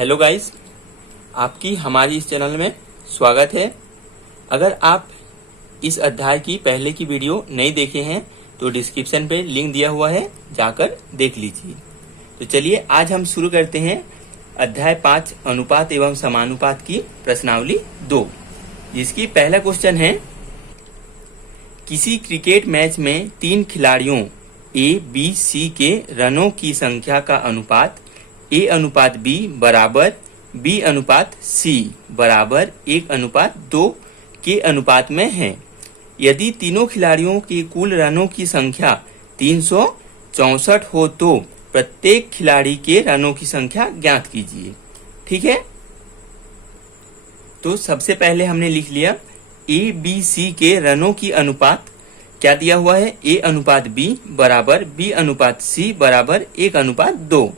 Hello guys, आपकी हमारी इस चैनल में स्वागत है। अगर आप इस अध्याय की पहले की वीडियो नहीं देखे हैं तो डिस्क्रिप्शन पे लिंक दिया हुआ है, जाकर देख लीजिए। तो चलिए आज हम शुरू करते हैं अध्याय 5 अनुपात एवं समानुपात की प्रश्नावली 2, जिसकी पहला क्वेश्चन है, किसी क्रिकेट मैच में 3 खिलाड़ियों ए बी सी के रनों की संख्या का अनुपात ए अनुपात बी बराबर बी अनुपात सी बराबर 1:2 के अनुपात में है। यदि तीनों खिलाड़ियों के कुल रनों की संख्या 364 हो तो प्रत्येक खिलाड़ी के रनों की संख्या ज्ञात कीजिए। ठीक है, तो सबसे पहले हमने लिख लिया ए बी सी के रनों की अनुपात क्या दिया हुआ है, ए अनुपात बी बराबर बी अनुपात सी बराबर 1:2,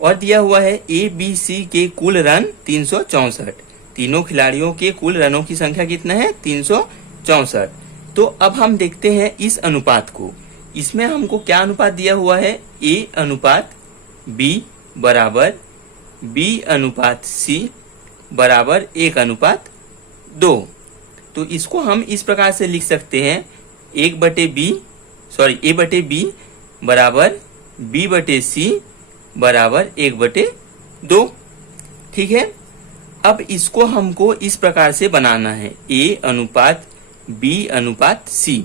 और दिया हुआ है ए बी सी के कुल रन 364। तीनों खिलाड़ियों के कुल रनों की संख्या कितना है, 364। तो अब हम देखते हैं इस अनुपात को। इसमें हमको क्या अनुपात दिया हुआ है, ए अनुपात बी बराबर बी अनुपात सी बराबर 1:2। तो इसको हम इस प्रकार से लिख सकते हैं, ए बटे बी बराबर बी बटे सी बराबर 1/2। ठीक है, अब इसको हमको इस प्रकार से बनाना है, ए अनुपात बी अनुपात सी,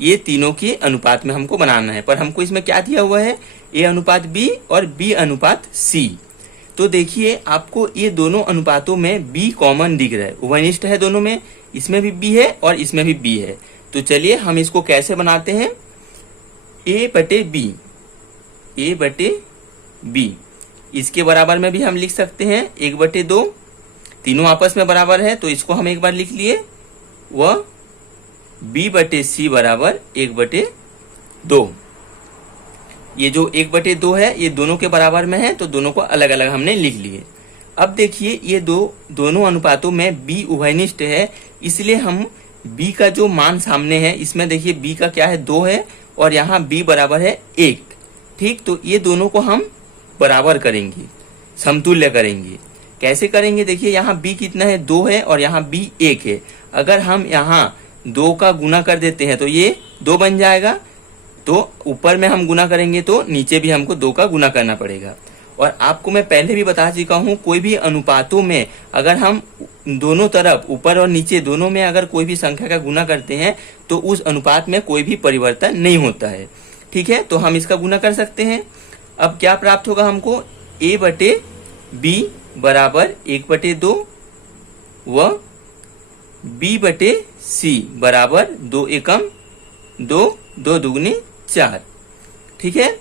ये तीनों के अनुपात में हमको बनाना है। पर हमको इसमें क्या दिया हुआ है, ए अनुपात बी और बी अनुपात सी। तो देखिए आपको ये दोनों अनुपातों में बी कॉमन दिख रहा है, उभयनिष्ठ है दोनों में, इसमें भी बी है और इसमें भी बी है। तो चलिए हम इसको कैसे बनाते हैं, ए बटे बी, इसके बराबर में भी हम लिख सकते हैं 1/2। तीनों आपस में बराबर है तो इसको हम एक बार लिख लिए, वह बी बटे सी बराबर 1/2। ये जो 1/2 है ये दोनों के बराबर में है, तो दोनों को अलग अलग हमने लिख लिए। अब देखिए ये दोनों अनुपातों में बी उभयनिष्ठ है, इसलिए हम बी का जो मान सामने है, इसमें देखिए बी का क्या है, 2 है, और यहाँ बी बराबर है 1। ठीक, तो ये दोनों को हम बराबर करेंगे, समतुल्य करेंगे। कैसे करेंगे, देखिए यहाँ b कितना है, 2 है, और यहाँ b 1 है। अगर हम यहाँ 2 का गुना कर देते हैं तो ये 2 बन जाएगा, तो ऊपर में हम गुना करेंगे तो नीचे भी हमको 2 का गुना करना पड़ेगा। और आपको मैं पहले भी बता चुका हूँ, कोई भी अनुपातों में अगर हम दोनों तरफ ऊपर और नीचे दोनों में अगर कोई भी संख्या का गुना करते हैं तो उस अनुपात में कोई भी परिवर्तन नहीं होता है। ठीक है, तो हम इसका गुना कर सकते हैं। अब क्या प्राप्त होगा हमको, ए बटे बी बराबर 1/2 व बी बटे सी बराबर 2 एकम 2, 2 दुगनी 4। ठीक है,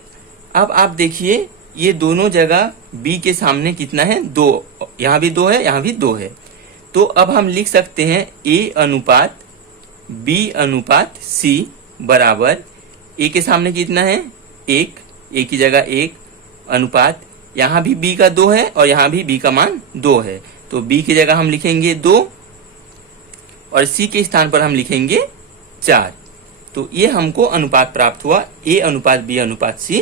अब आप देखिए ये दोनों जगह बी के सामने कितना है, 2, यहाँ भी 2 है, यहाँ भी 2 है। तो अब हम लिख सकते हैं ए अनुपात बी अनुपात सी बराबर ए के सामने कितना है, 1, ए की जगह 1, अनुपात यहाँ भी b का 2 है और यहाँ भी b का मान 2 है, तो b की जगह हम लिखेंगे 2 और c के स्थान पर हम लिखेंगे 4। तो ये हमको अनुपात प्राप्त हुआ, a अनुपात b अनुपात c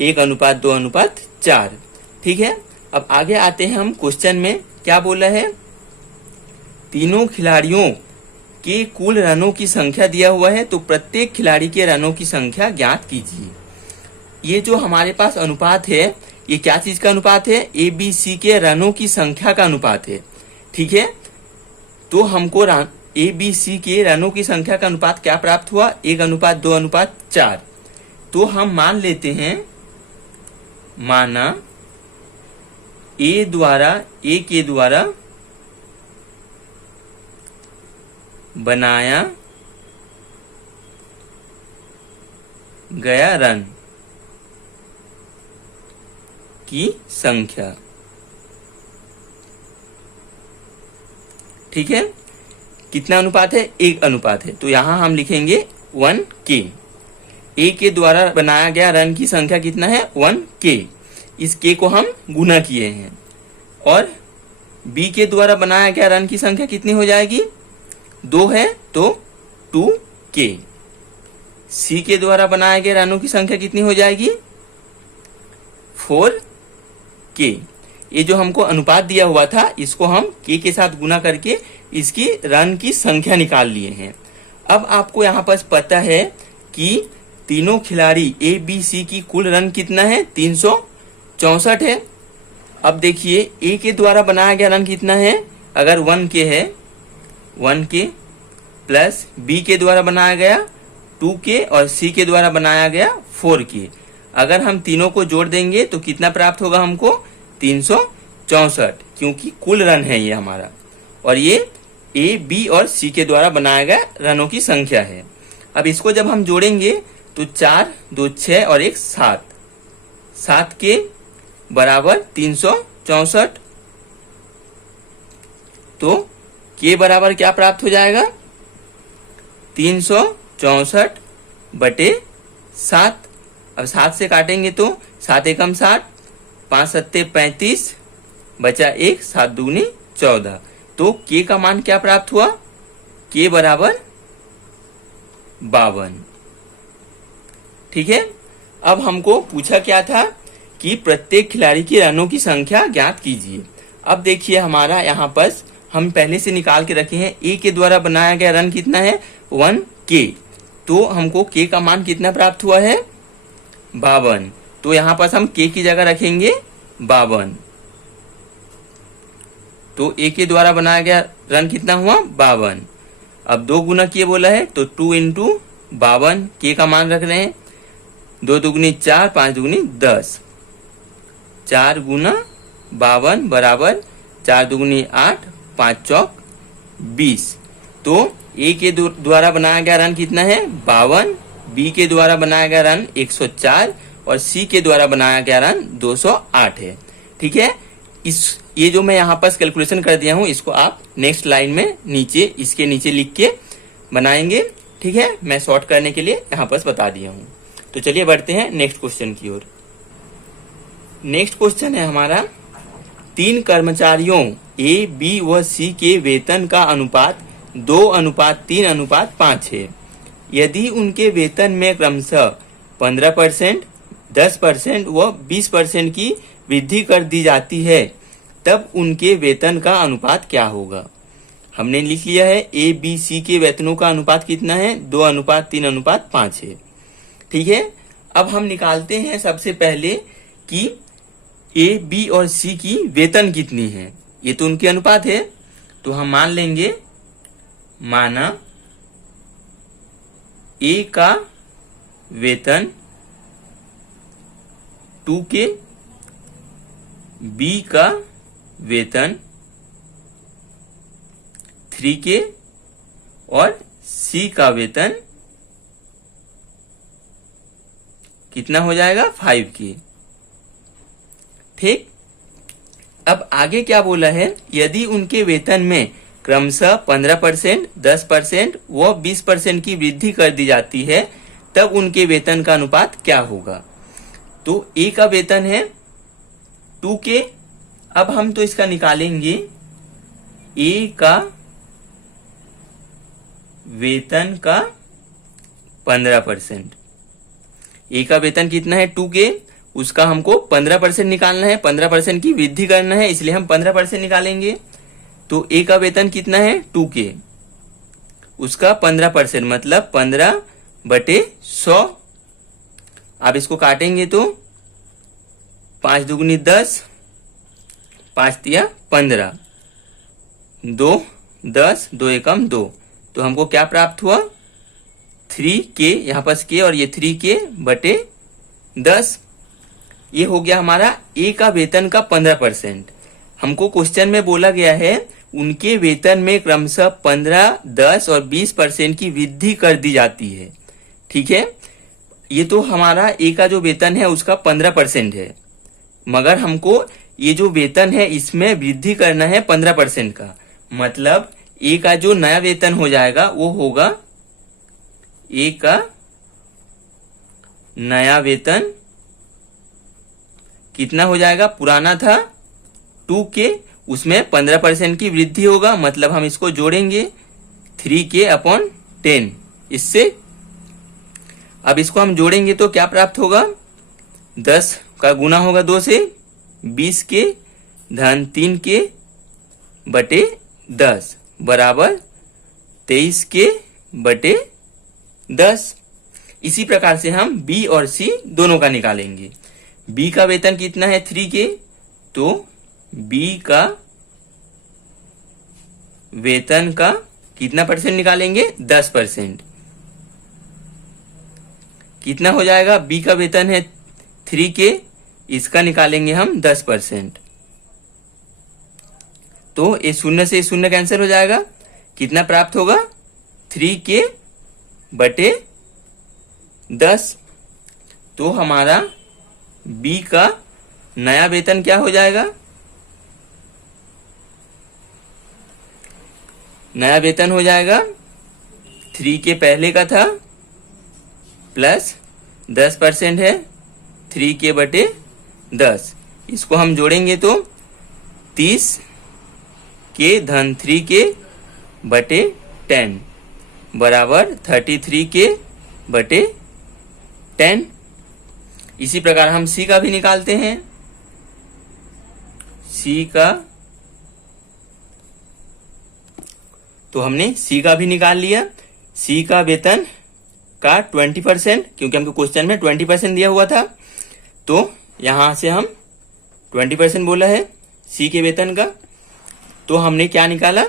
1:2:4। ठीक है, अब आगे आते हैं हम क्वेश्चन में। क्या बोला है, तीनों खिलाड़ियों के कुल रनों की संख्या दिया हुआ है, तो प्रत्येक खिलाड़ी के रनों की संख्या ज्ञात कीजिए। ये जो हमारे पास अनुपात है, ये क्या चीज का अनुपात है, ए बी सी के रनों की संख्या का अनुपात है। ठीक है, तो हमको ए बी सी के रनों की संख्या का अनुपात क्या प्राप्त हुआ, 1:2:4। तो हम मान लेते हैं, माना ए के द्वारा बनाया गया रन की संख्या। ठीक है, कितना अनुपात है, 1 अनुपात है, तो यहां हम लिखेंगे 1k। ए के द्वारा बनाया गया रन की संख्या कितना है, 1k। इस k को हम गुना किए हैं। और बी के द्वारा बनाया गया रन की संख्या कितनी हो जाएगी, 2 है तो 2k। सी के द्वारा बनाए गए रनों की संख्या कितनी हो जाएगी, 4k। ये जो हमको अनुपात दिया हुआ था इसको हम के साथ गुना करके इसकी रन की संख्या निकाल लिए हैं। अब आपको यहाँ पर पता है कि तीनों खिलाड़ी ए बी सी की कुल रन कितना है, 364 है। अब देखिए ए के द्वारा बनाया गया रन कितना है, अगर 1K है 1K प्लस बी के द्वारा बनाया गया 2K और सी के द्वारा बनाया गया 4K। अगर हम तीनों को जोड़ देंगे तो कितना प्राप्त होगा हमको, 364, क्योंकि कुल रन है ये हमारा, और ये ए बी और सी के द्वारा बनाया गया रनों की संख्या है। अब इसको जब हम जोड़ेंगे तो 4 2 6 और 1 7, 7 के बराबर 364, तो के बराबर क्या प्राप्त हो जाएगा, 364 बटे 7। अब 7 से काटेंगे तो 7 एकम 7, 5 सत्ते 35, बचा 1, 7 दूनी 14। तो के का मान क्या प्राप्त हुआ, के बराबर 52। ठीक है। अब हमको पूछा क्या था कि प्रत्येक खिलाड़ी की रनों की संख्या ज्ञात कीजिए। अब देखिए हमारा यहाँ पर हम पहले से निकाल के रखे हैं, ए के द्वारा बनाया गया रन कितना है, 1K, तो हमको के का मान कितना प्राप्त हुआ है, 52। तो यहाँ पर हम के की जगह रखेंगे 52। तो ए के द्वारा बनाया गया रन कितना हुआ, 52। अब 2 गुना किए बोला है तो 2 इंटू 52 के का मान रख रहे हैं, 2 दुगनी 4, 5 दुगनी 10, 4 गुना 52 बराबर 4 दुगनी 8, 5 चौक 20। तो ए के द्वारा बनाया गया रन कितना है, 52, बी के द्वारा बनाया गया रन 104 और सी के द्वारा बनाया गया रन 208 है। ठीक है। ये जो मैं यहाँ पर कैलकुलेशन कर दिया हूँ इसको आप नेक्स्ट लाइन में नीचे इसके नीचे लिख के बनाएंगे। ठीक है, मैं शॉर्ट करने के लिए यहाँ पर बता दिया हूँ। तो चलिए बढ़ते हैं नेक्स्ट क्वेश्चन की ओर। नेक्स्ट क्वेश्चन है हमारा, 3 कर्मचारियों ए बी व सी के वेतन का अनुपात 2:3:5 है। यदि उनके वेतन में क्रमशः 15%, 10% व 20% की वृद्धि कर दी जाती है तब उनके वेतन का अनुपात क्या होगा। हमने लिख लिया है ए बी सी के वेतनों का अनुपात कितना है, 2:3:5 है। ठीक है। अब हम निकालते हैं सबसे पहले कि ए बी और सी की वेतन कितनी है, ये तो उनके अनुपात है। तो हम मान लेंगे, माना ए का वेतन 2K, बी का वेतन 3K और सी का वेतन कितना हो जाएगा, 5K। ठीक। अब आगे क्या बोला है, यदि उनके वेतन में क्रमशः 15%, 10% व 20% की वृद्धि कर दी जाती है तब उनके वेतन का अनुपात क्या होगा। तो ए का वेतन है 2K। अब हम तो इसका निकालेंगे, ए का वेतन का 15%, ए का वेतन कितना है 2K, उसका हमको 15% निकालना है, 15% की वृद्धि करना है, इसलिए हम 15% निकालेंगे। तो ए का वेतन कितना है 2K, उसका 15% मतलब 15/100। आप इसको काटेंगे तो 5 दुगनी 10, 5 तिया 15, 2 10, 2 एकम 2। तो हमको क्या प्राप्त हुआ, 3K, यहाँ पर K और ये 3K/10। ये हो गया हमारा ए का वेतन का 15%। हमको क्वेश्चन में बोला गया है उनके वेतन में क्रमशः 15, 10 और 20% की वृद्धि कर दी जाती है। ठीक है। ये तो हमारा ए का जो वेतन है उसका 15% है, मगर हमको ये जो वेतन है इसमें वृद्धि करना है 15% का, मतलब ए का जो नया वेतन हो जाएगा वो होगा, ए का नया वेतन कितना हो जाएगा, पुराना था 2K, उसमें 15% की वृद्धि होगा, मतलब हम इसको जोड़ेंगे 3K/10 इससे। अब इसको हम जोड़ेंगे तो क्या प्राप्त होगा, 10 का गुना होगा 2 से, 20K धन 3 के बटे 10 बराबर 23 के बटे 10। इसी प्रकार से हम बी और सी दोनों का निकालेंगे। बी का वेतन कितना है 3 के, तो बी का वेतन का कितना परसेंट निकालेंगे 10%। कितना हो जाएगा, बी का वेतन है 3 के, इसका निकालेंगे हम 10%। तो ये शून्य से शून्य कैंसिल हो जाएगा। कितना प्राप्त होगा 3 के बटे 10। तो हमारा बी का नया वेतन क्या हो जाएगा, नया वेतन हो जाएगा 3 के पहले का था प्लस 10% है 3 के बटे 10। इसको हम जोड़ेंगे तो 30 के धन 3 के बटे 10 बराबर 33 के बटे 10। इसी प्रकार हम सी का भी निकालते हैं। सी का तो हमने सी का भी निकाल लिया। सी का वेतन का 20%, क्योंकि हमको क्वेश्चन में 20% दिया हुआ था, तो यहां से हम 20% बोला है सी के वेतन का। तो हमने क्या निकाला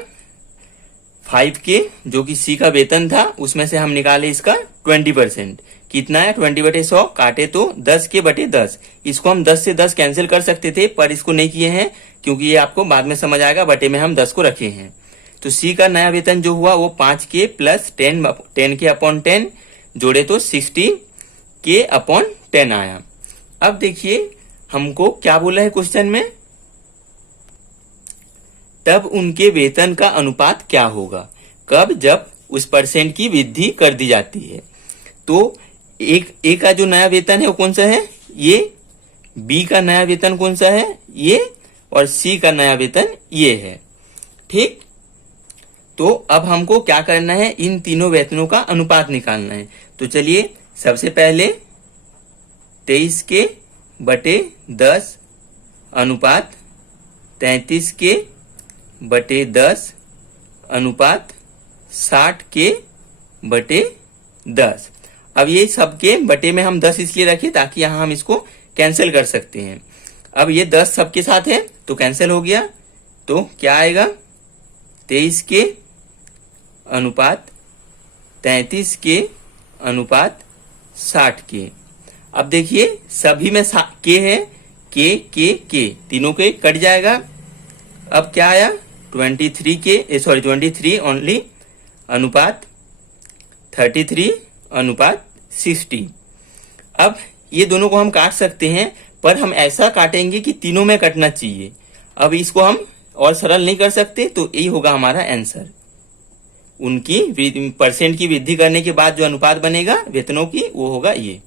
5 के, जो कि सी का वेतन था, उसमें से हम निकाले इसका 20%। कितना है 20 बटे 100, काटे तो 10 के बटे 10। इसको हम 10 से 10 कैंसिल कर सकते थे, पर इसको नहीं किए हैं क्योंकि ये आपको बाद में समझ आएगा। बटे में हम 10 को रखे हैं। तो सी का नया वेतन जो हुआ वो 5 के प्लस 10 के अपॉन 10 जोड़े तो 60 के अपॉन 10 आया। अब देखिए हमको क्या बोला है क्वेश्चन में, तब उनके वेतन का अनुपात क्या होगा, कब, जब उस परसेंट की वृद्धि कर दी जाती है। तो एक का जो नया वेतन है वो कौन सा है, ये। बी का नया वेतन कौन सा है, ये। और सी का नया वेतन ये है। ठीक। तो अब हमको क्या करना है, इन तीनों वेतनों का अनुपात निकालना है। तो चलिए सबसे पहले 23 के बटे 10 अनुपात 33 के बटे 10 अनुपात 60 के बटे 10। अब ये सबके बटे में हम 10 इसलिए रखे ताकि यहां हम इसको कैंसिल कर सकते हैं। अब ये 10 सबके साथ है तो कैंसिल हो गया। तो क्या आएगा 23 के अनुपात 33 के अनुपात 60 के। अब देखिए सभी में के है, के तीनों के कट जाएगा। अब क्या आया 23 ओनली अनुपात 33 अनुपात 60। अब ये दोनों को हम काट सकते हैं, पर हम ऐसा काटेंगे कि तीनों में कटना चाहिए। अब इसको हम और सरल नहीं कर सकते, तो यही होगा हमारा आंसर। उनकी परसेंट की वृद्धि करने के बाद जो अनुपात बनेगा वेतनों की, वो होगा ये।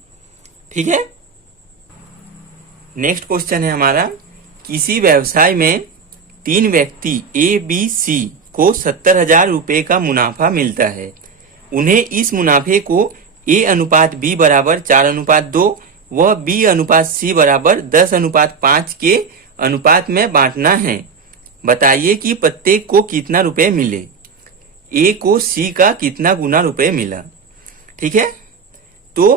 ठीक है। नेक्स्ट क्वेश्चन है हमारा, किसी व्यवसाय में 3 व्यक्ति ए बी सी को 70,000 रुपए का मुनाफा मिलता है। उन्हें इस मुनाफे को ए अनुपात बी बराबर 4:2 व बी अनुपात सी बराबर 10:5 के अनुपात में बांटना है। बताइए कि प्रत्येक को कितना रुपए मिले। ए को सी का कितना गुना रुपए मिला। ठीक है। तो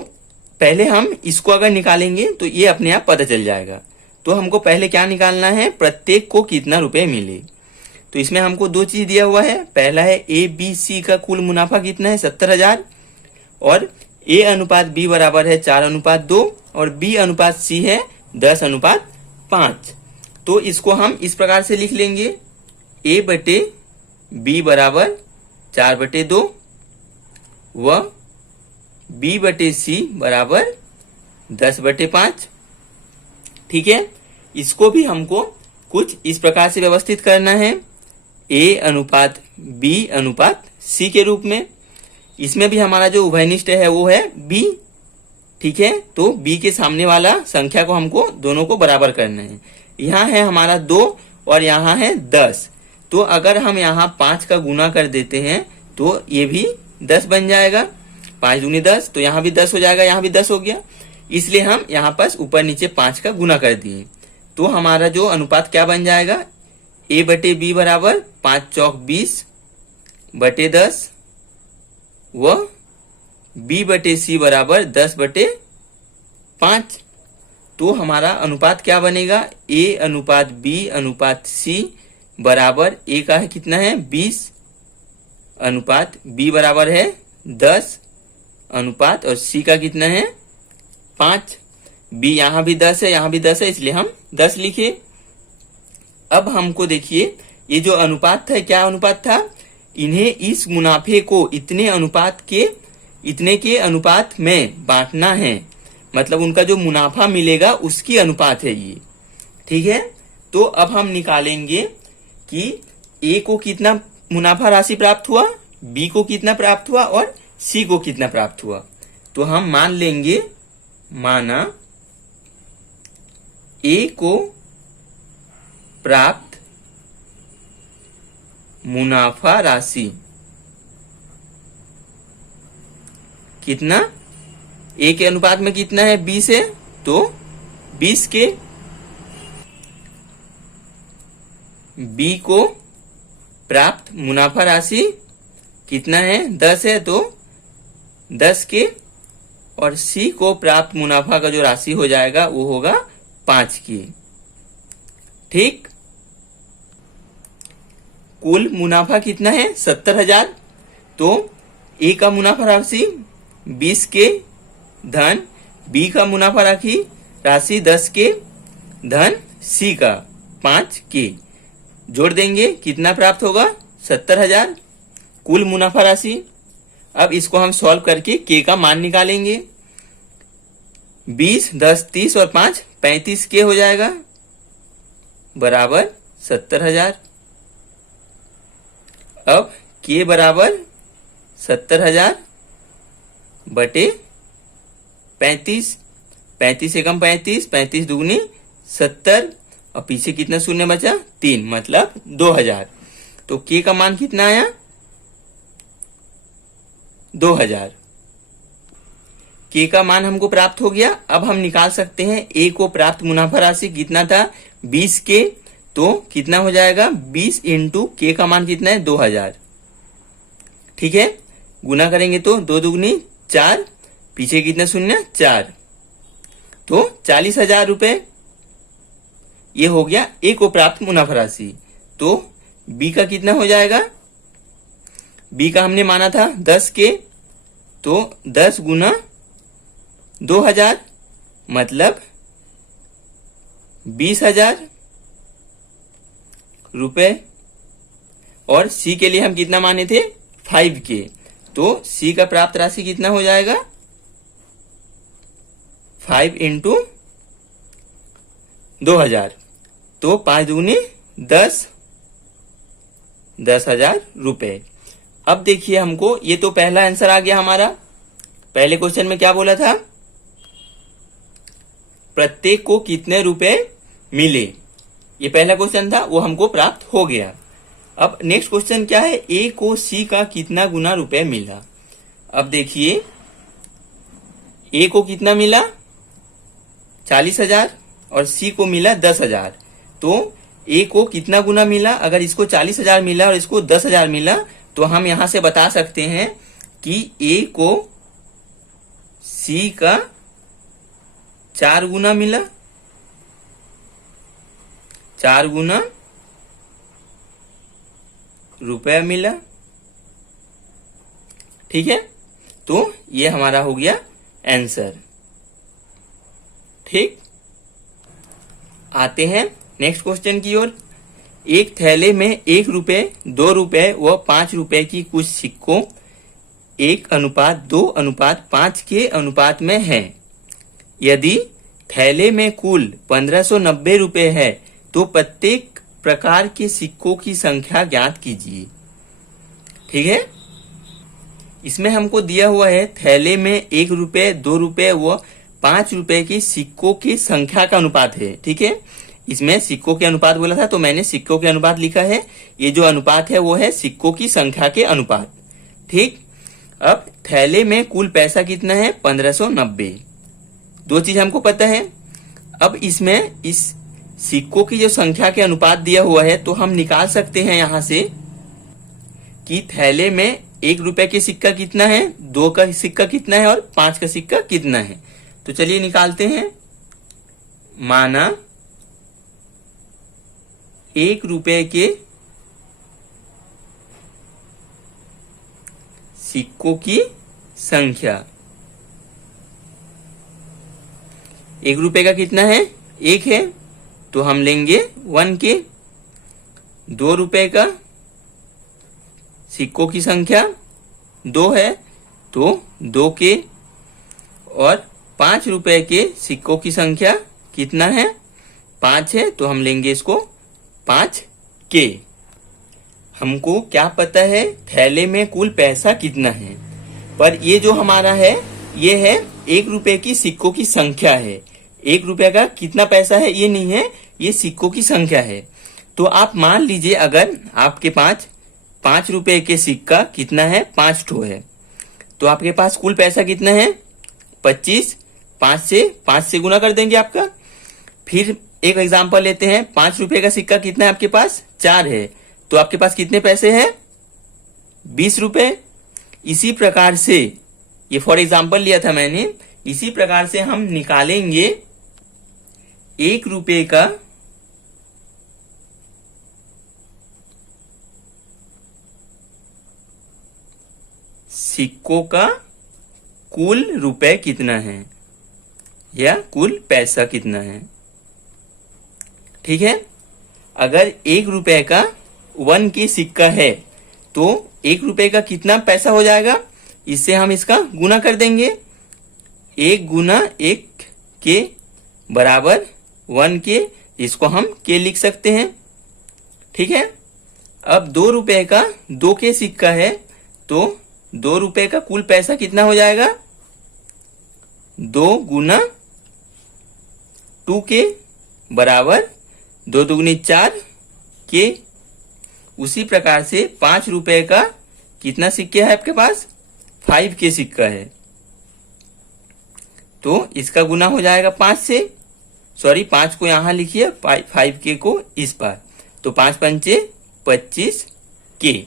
पहले हम इसको अगर निकालेंगे तो ये अपने आप पता चल जाएगा। तो हमको पहले क्या निकालना है, प्रत्येक को कितना रुपए मिले। तो इसमें हमको 2 चीज दिया हुआ है। पहला है ए बी सी का कुल मुनाफा कितना है 70,000, और ए अनुपात बी बराबर है 4:2 और बी अनुपात सी है 10:5। तो इसको हम इस प्रकार से लिख लेंगे, ए बटे बी बराबर 4/2 व बी बटे सी बराबर 10/5। ठीक है। इसको भी हमको कुछ इस प्रकार से व्यवस्थित करना है, ए अनुपात बी अनुपात सी के रूप में। इसमें भी हमारा जो उभयनिष्ठ है वो है बी। ठीक है। तो बी के सामने वाला संख्या को हमको दोनों को बराबर करना है। यहाँ है हमारा 2 और यहाँ है 10। तो अगर हम यहाँ 5 का गुना कर देते हैं तो ये भी 10 बन जाएगा। 5 दूनी 10, तो यहाँ भी 10 हो जाएगा, यहाँ भी 10 हो गया। इसलिए हम यहाँ पर ऊपर नीचे 5 का गुना कर दिए। तो हमारा जो अनुपात क्या बन जाएगा, A बटे B बराबर 5 चौक 20 बटे 10 व B बटे C बराबर 10 बटे 5। तो हमारा अनुपात क्या बनेगा, A अनुपात B अनुपात C बराबर A का है कितना है 20 अनुपात B बराबर है 10 अनुपात और C का कितना है 5। B यहाँ भी 10 है, यहाँ भी 10 है, इसलिए हम 10 लिखे। अब हमको देखिए ये जो अनुपात था क्या अनुपात था, इन्हें इस मुनाफे को इतने के अनुपात में बांटना है, मतलब उनका जो मुनाफा मिलेगा उसकी अनुपात है ये। ठीक है, तो अब हम निकालेंगे कि A को कितना मुनाफा राशि प्राप्त हुआ, B को कितना प्राप्त हुआ और C को कितना प्राप्त हुआ। तो हम मान लेंगे, माना A को प्राप्त मुनाफा राशि कितना, A के अनुपात में कितना है 20 है, तो 20 के, B को प्राप्त मुनाफा राशि कितना है 10 है, तो 10 के, और C को प्राप्त मुनाफा का जो राशि हो जाएगा वो होगा 5 की। ठीक, कुल मुनाफा कितना है 70,000। तो A का मुनाफा राशि 20 के धन B का मुनाफा राशि 10 के धन C का 5 के, जोड़ देंगे कितना प्राप्त होगा 70,000 कुल मुनाफा राशि। अब इसको हम सॉल्व करके K का मान निकालेंगे। 20 10 30 और 5 35 के हो जाएगा बराबर 70,000। अब K बराबर 70,000 बटे 35, 35 एकम 35, 35 दुगनी 70 और पीछे कितना शून्य बचा 3, मतलब 2000। तो K का मान कितना आया 2000। K का मान हमको प्राप्त हो गया। अब हम निकाल सकते हैं A को प्राप्त मुनाफा राशि कितना था 20 के, तो कितना हो जाएगा 20 इंटू K का मान कितना है 2000। ठीक है, गुना करेंगे तो 2 दुगनी 4, पीछे कितना शून्य 4, तो 40,000 रुपए ये हो गया A को प्राप्त मुनाफा राशि। तो B का कितना हो जाएगा, B का हमने माना था 10 के, तो 10 गुना 2000 मतलब 20,000 रुपए, और C के लिए हम कितना माने थे 5 के, तो C का प्राप्त राशि कितना हो जाएगा 5 इंटू 2000, तो 5 दूनी 10, 10,000 रुपए। अब देखिए हमको ये तो पहला आंसर आ गया हमारा। पहले क्वेश्चन में क्या बोला था, प्रत्येक को कितने रुपए मिले, ये पहला क्वेश्चन था, वो हमको प्राप्त हो गया। अब नेक्स्ट क्वेश्चन क्या है, A को C का कितना गुना रुपए मिला। अब देखिए A को कितना मिला 40,000 और C को मिला 10,000। तो A को कितना गुना मिला, अगर इसको 40,000 मिला और इसको 10,000 मिला, तो हम यहां से बता सकते हैं कि A को C का 4 गुना मिला, 4 गुना रुपया मिला। ठीक है, तो ये हमारा हो गया आंसर। ठीक, आते हैं नेक्स्ट क्वेश्चन की ओर। एक थैले में 1 रुपए 2 रुपए व 5 रुपए की कुछ सिक्कों 1:2:5 के अनुपात में है। यदि थैले में कुल 1590 रुपए है तो प्रत्येक प्रकार के सिक्कों की संख्या ज्ञात कीजिए। ठीक है, इसमें हमको दिया हुआ है थैले में 1 रुपए 2 रुपए व 5 रुपए की सिक्कों की संख्या का अनुपात है। ठीक है, इसमें सिक्कों के अनुपात बोला था तो मैंने सिक्कों के अनुपात लिखा है। ये जो अनुपात है वो है सिक्कों की संख्या के अनुपात। ठीक, अब थैले में कुल पैसा कितना है 1590, दो चीज हमको पता है। अब इसमें इस सिक्कों की जो संख्या के अनुपात दिया हुआ है, तो हम निकाल सकते हैं यहां से कि थैले में 1 रुपए के सिक्का कितना है, 2 का सिक्का कितना है और 5 का सिक्का कितना है। तो चलिए निकालते हैं। माना 1 रुपए के सिक्कों की संख्या, 1 रुपए का कितना है, 1 है, तो हम लेंगे 1 के। 2 रुपए का सिक्कों की संख्या 2 है, तो 2 के। और 5 रुपए के सिक्कों की संख्या कितना है, 5 है, तो हम लेंगे इसको 5 के। हमको क्या पता है, थैले में कुल पैसा कितना है, पर ये जो हमारा है ये है 1 रुपए की सिक्कों की संख्या है। 1 रुपए का कितना पैसा है ये नहीं है, ये सिक्कों की संख्या है। तो आप मान लीजिए अगर आपके पास 5 रुपए के सिक्का कितना है, 5 ठो है, तो आपके पास कुल पैसा कितना है, 25। 5 से गुना कर देंगे आपका। फिर एक एग्जांपल लेते हैं, 5 रुपए का सिक्का कितना है आपके पास, 4 है, तो आपके पास कितने पैसे हैं, 20 रुपए। इसी प्रकार से, ये फॉर एग्जांपल लिया था मैंने, इसी प्रकार से हम निकालेंगे 1 रुपए का सिक्कों का कुल रुपए कितना है या कुल पैसा कितना है। ठीक है, अगर 1 रुपए का 1 की सिक्का है तो 1 रुपए का कितना पैसा हो जाएगा, इससे हम इसका गुना कर देंगे। 1 गुना 1 के बराबर 1 के, इसको हम के लिख सकते हैं। ठीक है, अब 2 रुपए का 2 के सिक्का है, तो 2 रुपए का कुल पैसा कितना हो जाएगा, 2 गुना 2 के बराबर 2 दुगनी 4 के। उसी प्रकार से 5 रुपए का कितना सिक्के है आपके पास, 5 के सिक्का है, तो इसका गुना हो जाएगा 5 से। सॉरी, 5 को यहां लिखिए, 5 के को इस पार, तो 5 पंचे 25 के।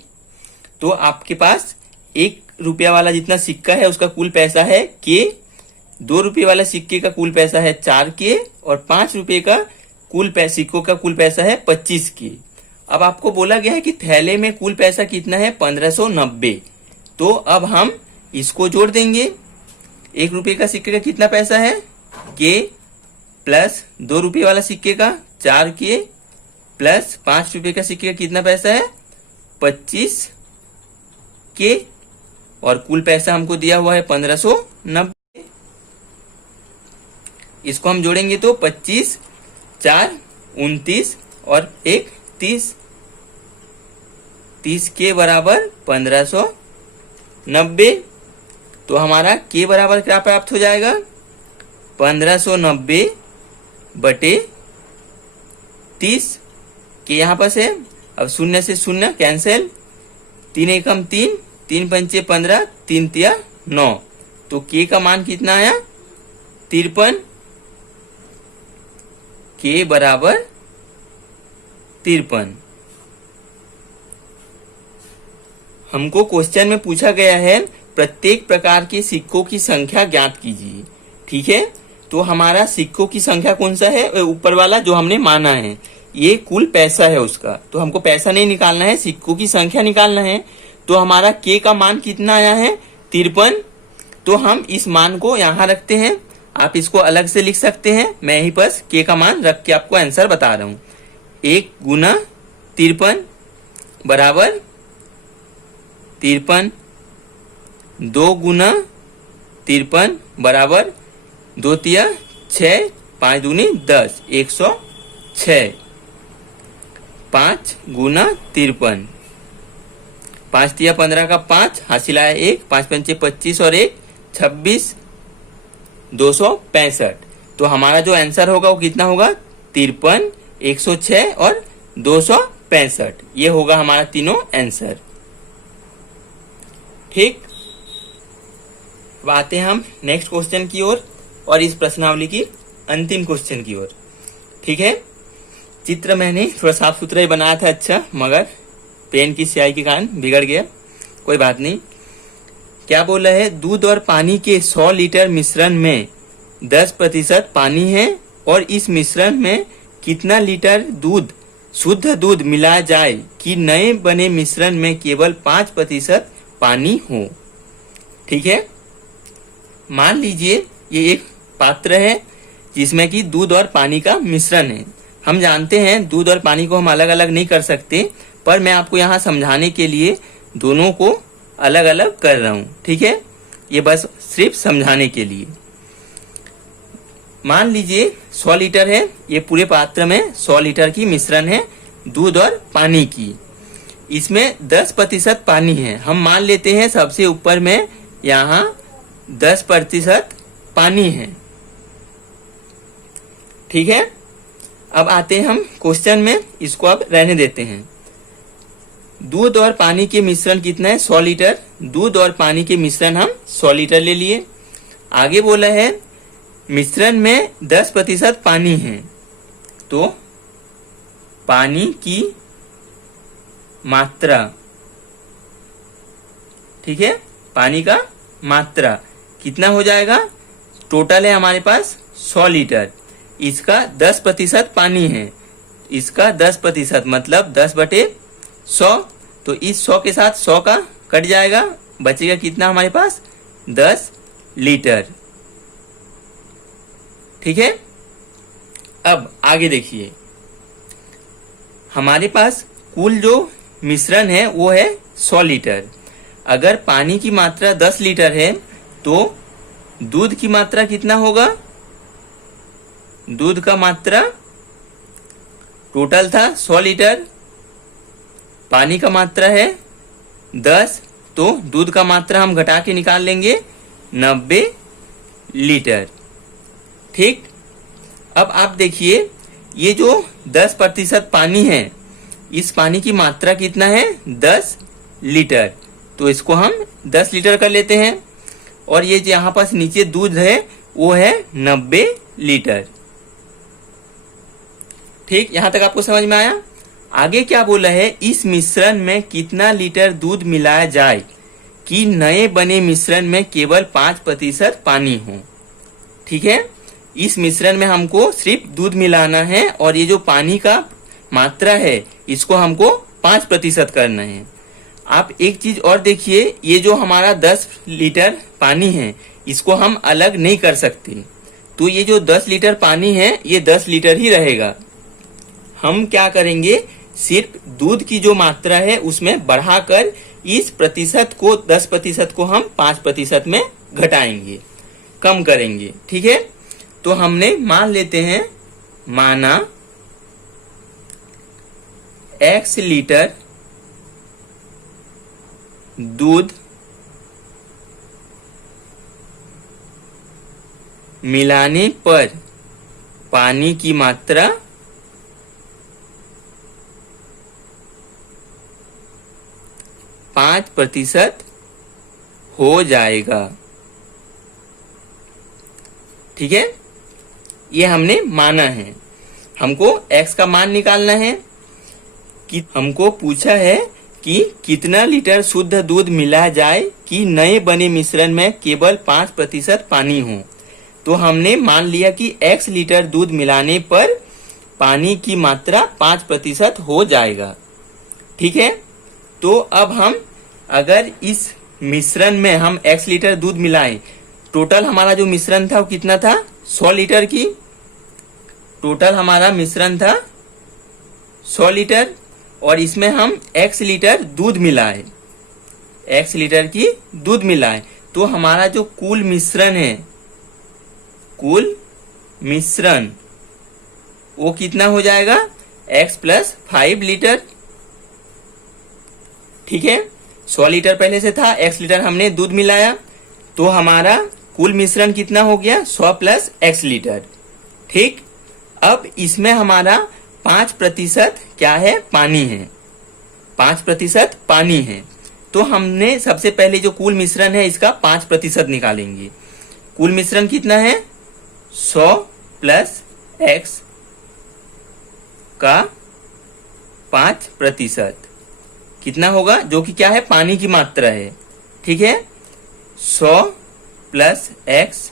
तो आपके पास 1 रुपया वाला जितना सिक्का है उसका कुल पैसा है के, 2 रुपये वाला सिक्के का कुल पैसा है 4 के, और 5 रुपये का सिक्कों का कुल पैसा है 25 के। अब आपको बोला गया है कि थैले में कुल पैसा कितना है, 1590। तो अब हम इसको जोड़ देंगे। 1 रुपये का सिक्के का कितना पैसा है, के, प्लस 2 रुपये वाला सिक्के का 4 के, प्लस 5 रुपये का सिक्के का कितना पैसा है, 25 के, और कुल पैसा हमको दिया हुआ है 1590। इसको हम जोड़ेंगे तो 25, 4, 29 और 1, 30। 30 के बराबर 1590। तो हमारा के बराबर क्या प्राप्त हो जाएगा, 1590 बटे 30। के यहाँ पास है, अब 0 से 0 कैंसिल, 3 एकम 3, 3 पंचे 15, 3 तिया 9। तो के का मान कितना आया, 53। के बराबर 53। हमको क्वेश्चन में पूछा गया है प्रत्येक प्रकार के सिक्कों की संख्या ज्ञात कीजिए। ठीक है, तो हमारा सिक्कों की संख्या कौन सा है, ऊपर वाला जो हमने माना है, ये कुल पैसा है उसका, तो हमको पैसा नहीं निकालना है, सिक्कों की संख्या निकालना है। तो हमारा के का मान कितना आया है, 53। तो हम इस मान को यहां रखते हैं, आप इसको अलग से लिख सकते हैं, मैं ही बस के का मान रख के आपको आंसर बता रहा हूं। 1 गुना 53 बराबर 53, 2 गुना 53 बराबर 2 तिया 6, 5 दूनी 10, 106। 5 गुना 53, 5 तिया 15 का 5, हासिल आया 1, 5 पंचे 25 और 1 26, 265। तो हमारा जो आंसर होगा वो कितना होगा, 53, 106 और 265। ये होगा हमारा तीनों आंसर। ठीक, अब आते हैं हम नेक्स्ट क्वेश्चन की ओर और इस प्रश्नावली की अंतिम क्वेश्चन की ओर। ठीक है, चित्र मैंने थोड़ा साफ सुथरा ही बनाया था अच्छा, मगर पेन की स्याही के कारण बिगड़ गया, कोई बात नहीं। क्या बोला है, दूध और पानी के 100 लीटर मिश्रण में 10% पानी है और इस मिश्रण में कितना लीटर दूध, शुद्ध दूध मिलाया जाए कि नए बने मिश्रण में केवल 5% पानी हो। ठीक है, मान लीजिए ये एक पात्र है जिसमें कि दूध और पानी का मिश्रण है। हम जानते हैं दूध और पानी को हम अलग अलग नहीं कर सकते, पर मैं आपको यहाँ समझाने के लिए दोनों को अलग अलग कर रहा हूँ। ठीक है, ये बस सिर्फ समझाने के लिए। मान लीजिए 100 लीटर है, ये पूरे पात्र में 100 लीटर की मिश्रण है दूध और पानी की। इसमें 10% पानी है। हम मान लेते हैं सबसे ऊपर में यहाँ 10% पानी है। ठीक है, अब आते हैं हम क्वेश्चन में, इसको अब रहने देते हैं। दूध और पानी के मिश्रण कितना है, 100 लीटर। दूध और पानी के मिश्रण हम 100 लीटर ले लिए। आगे बोला है मिश्रण में 10% पानी है, तो पानी की मात्रा, ठीक है, पानी का मात्रा कितना हो जाएगा, टोटल है हमारे पास 100 लीटर, इसका 10% पानी है, इसका 10% मतलब 10/100, तो इस 100 के साथ 100 का कट जाएगा, बचेगा कितना हमारे पास 10 लीटर। ठीक है, अब आगे देखिए, हमारे पास कुल जो मिश्रण है वो है 100 लीटर। अगर पानी की मात्रा 10 लीटर है तो दूध की मात्रा कितना होगा, दूध का मात्रा टोटल था 100 लीटर, पानी का मात्रा है 10, तो दूध का मात्रा हम घटा के निकाल लेंगे 90 लीटर। ठीक, अब आप देखिए ये जो 10% पानी है, इस पानी की मात्रा कितना है 10 लीटर, तो इसको हम 10 लीटर कर लेते हैं। और ये जो यहाँ पास नीचे दूध है वो है 90 लीटर। ठीक, यहां तक आपको समझ में आया। आगे क्या बोला है, इस मिश्रण में कितना लीटर दूध मिलाया जाए कि नए बने मिश्रण में केवल 5% पानी हो। ठीक है, इस मिश्रण में हमको सिर्फ दूध मिलाना है और ये जो पानी का मात्रा है इसको हमको 5% करना है। आप एक चीज और देखिए, ये जो हमारा 10 लीटर पानी है इसको हम अलग नहीं कर सकते, तो ये जो 10 लीटर पानी है ये 10 लीटर ही रहेगा। हम क्या करेंगे, सिर्फ दूध की जो मात्रा है उसमें बढ़ाकर इस प्रतिशत को 10% को हम 5% में घटाएंगे, कम करेंगे। ठीक है, तो हमने मान लेते हैं, माना X लीटर दूध मिलाने पर पानी की मात्रा 5% हो जाएगा। ठीक है, ये हमने माना है। हमको x का मान निकालना है कि हमको पूछा है कि कितना लीटर शुद्ध दूध मिलाया जाए कि नए बने मिश्रण में केवल 5% पानी हो। तो हमने मान लिया कि x लीटर दूध मिलाने पर पानी की मात्रा 5% हो जाएगा। ठीक है, तो अब हम अगर इस मिश्रण में हम x लीटर दूध मिलाएं, टोटल हमारा जो मिश्रण था वो कितना था, 100 लीटर की, टोटल हमारा मिश्रण था 100 लीटर, और इसमें हम x लीटर दूध मिलाए, x लीटर की दूध मिलाए, तो हमारा जो कुल मिश्रण है, कुल मिश्रण वो कितना हो जाएगा, x + 5 लीटर। ठीक है, 100 लीटर पहले से था, x लीटर हमने दूध मिलाया, तो हमारा कुल मिश्रण कितना हो गया, 100 + x लीटर। ठीक, अब इसमें हमारा 5% क्या है, पानी है, 5% पानी है। तो हमने सबसे पहले जो कुल मिश्रण है इसका 5% निकालेंगे। कुल मिश्रण कितना है, 100 + x का 5%। कितना होगा, जो कि क्या है, पानी की मात्रा है। ठीक है, 100 प्लस x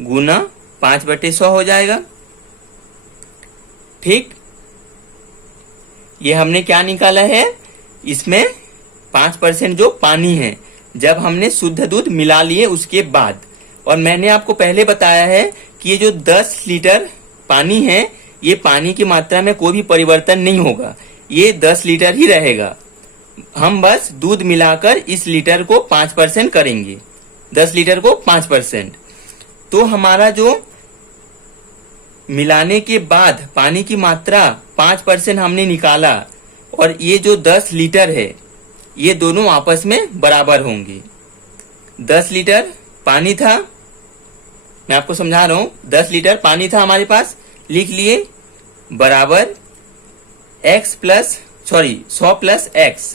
गुना 5/100 हो जाएगा। ठीक, ये हमने क्या निकाला है, इसमें 5% जो पानी है, जब हमने शुद्ध दूध मिला लिए उसके बाद। और मैंने आपको पहले बताया है कि ये जो 10 लीटर पानी है, ये पानी की मात्रा में कोई भी परिवर्तन नहीं होगा, ये 10 लीटर ही रहेगा। हम बस दूध मिलाकर इस लीटर को 5% करेंगे, 10 लीटर को 5%। तो हमारा जो मिलाने के बाद पानी की मात्रा 5% हमने निकाला, और ये जो 10 लीटर है, ये दोनों आपस में बराबर होंगे। 10 लीटर पानी था, मैं आपको समझा रहा हूं, 10 लीटर पानी था हमारे पास, लिख लिए, बराबर 100 प्लस x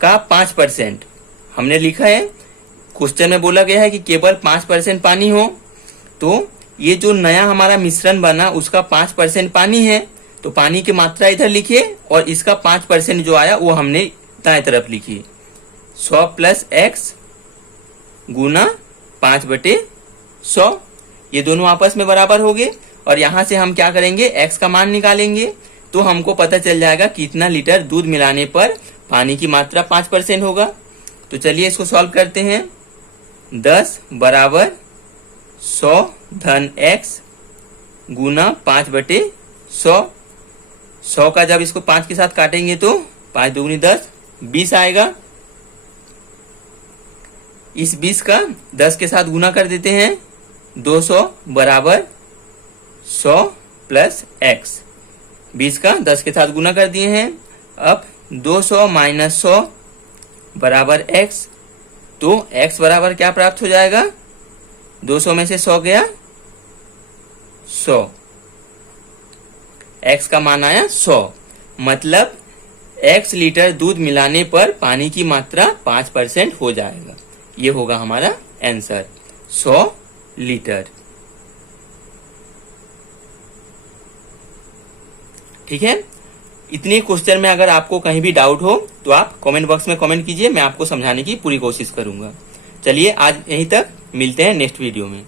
का 5% हमने लिखा है। क्वेश्चन में बोला गया है कि केवल 5% पानी हो, तो ये जो नया हमारा मिश्रण बना उसका 5% पानी है, तो पानी की मात्रा इधर लिखिए, और इसका 5% जो आया वो हमने दाएं तरफ लिखी। 100 प्लस x गुना 5/100, ये दोनों आपस में बराबर हो गए। और यहां से हम क्या करेंगे, x का मान निकालेंगे, तो हमको पता चल जाएगा कितना लीटर दूध मिलाने पर पानी की मात्रा 5% होगा। तो चलिए इसको सॉल्व करते हैं। 10 बराबर 100 धन x गुना 5/100। 100 का जब इसको 5 के साथ काटेंगे तो 5 दूनी 10, 20 आएगा। इस 20 का 10 के साथ गुना कर देते हैं, 200 बराबर 100 प्लस x। 20 का 10 के साथ गुना कर दिए हैं। अब 200 माइनस 100 बराबर x, तो x बराबर क्या प्राप्त हो जाएगा, 200 में से 100 गया 100, x का मान आया 100। मतलब x लीटर दूध मिलाने पर पानी की मात्रा 5% हो जाएगा। ये होगा हमारा आंसर, 100 लीटर। ठीक है, इतने क्वेश्चन में अगर आपको कहीं भी डाउट हो तो आप कमेंट बॉक्स में कमेंट कीजिए, मैं आपको समझाने की पूरी कोशिश करूंगा। चलिए आज यहीं तक, मिलते हैं नेक्स्ट वीडियो में।